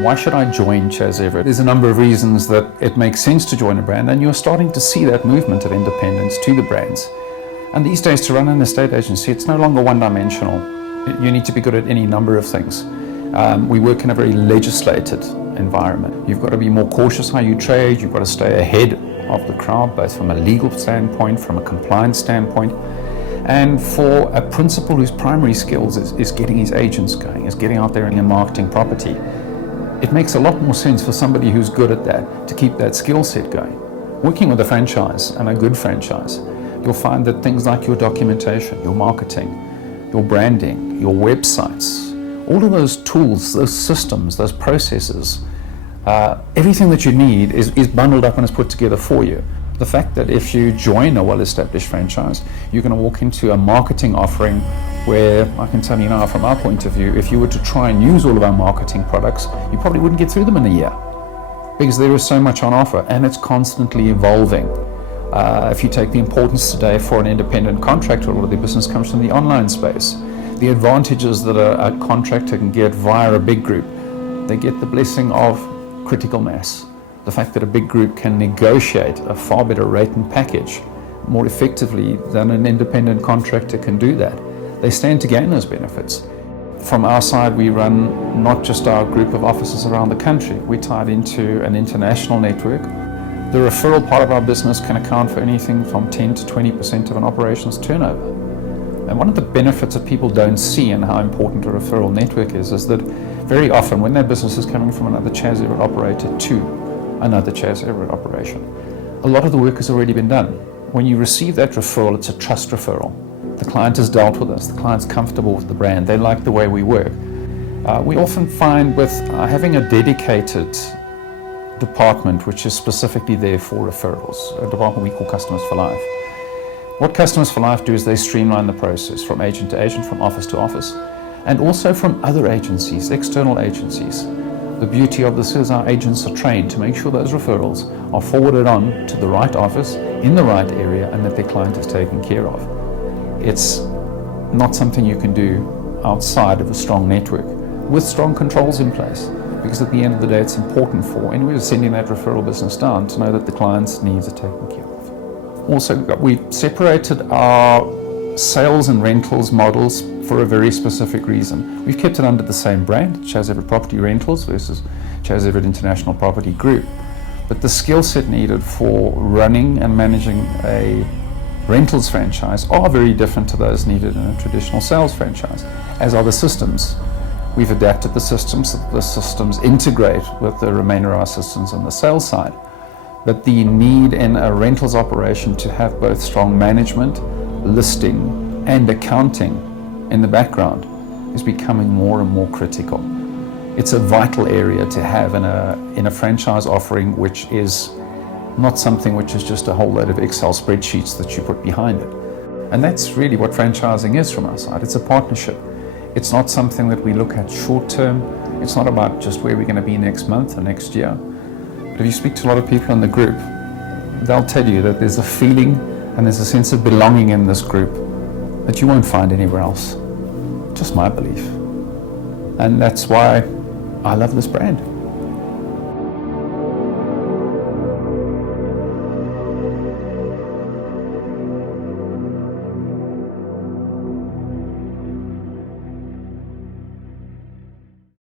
Why should I join Chas Everett? There's a number of reasons that it makes sense to join a brand, and you're starting to see that movement of independence to the brands. And these days, to run an estate agency, it's no longer one-dimensional. You need to be good at any number of things. We work in a very legislated environment. You've got to be more cautious how you trade. You've got to stay ahead of the crowd, both from a legal standpoint, from a compliance standpoint. And for a principal whose primary skills is getting his agents going, is getting out there and marketing property, it makes a lot more sense for somebody who's good at that to keep that skill set going. Working with a franchise, and a good franchise, you'll find that things like your documentation, your marketing, your branding, your websites, all of those tools, those systems, those processes, everything that you need is bundled up and is put together for you. The fact that if you join a well-established franchise, you're going to walk into a marketing offering where, I can tell you now from our point of view, if you were to try and use all of our marketing products, you probably wouldn't get through them in a year, because there is so much on offer and it's constantly evolving. If you take the importance today for an independent contractor, a lot of their business comes from the online space. The advantages that a contractor can get via a big group, they get the blessing of critical mass. The fact that a big group can negotiate a far better rate and package more effectively than an independent contractor can do that. They stand to gain those benefits. From our side, we run not just our group of offices around the country, we're tied into an international network. The referral part of our business can account for anything from 10 to 20% of an operations turnover. And one of the benefits that people don't see in how important a referral network is that very often when that business is coming from another Chas Everett operator to another Chas Everett operation, a lot of the work has already been done. When you receive that referral, it's a trust referral. The client has dealt with us, the client's comfortable with the brand, they like the way we work. We often find with having a dedicated department which is specifically there for referrals, a department we call Customers for Life. What Customers for Life do is they streamline the process from agent to agent, from office to office, and also from other agencies, external agencies. The beauty of this is our agents are trained to make sure those referrals are forwarded on to the right office, in the right area, and that their client is taken care of. It's not something you can do outside of a strong network with strong controls in place, because at the end of the day it's important for anyone who's sending that referral business down to know that the client's needs are taken care of. Also, we separated our sales and rentals models for a very specific reason. We've kept it under the same brand, Chas Everett Property Rentals versus Chas Everett International Property Group. But the skill set needed for running and managing a rentals franchise are very different to those needed in a traditional sales franchise, as are the systems. We've adapted the systems so that the systems integrate with the remainder of our systems on the sales side. But the need in a rentals operation to have both strong management, listing, and accounting in the background is becoming more and more critical. It's a vital area to have in a franchise offering, which is not something which is just a whole load of Excel spreadsheets that you put behind it. And that's really what franchising is from our side. It's a partnership. It's not something that we look at short term. It's not about just where we're going to be next month or next year. But if you speak to a lot of people in the group, they'll tell you that there's a feeling and there's a sense of belonging in this group that you won't find anywhere else. Just my belief. And that's why I love this brand.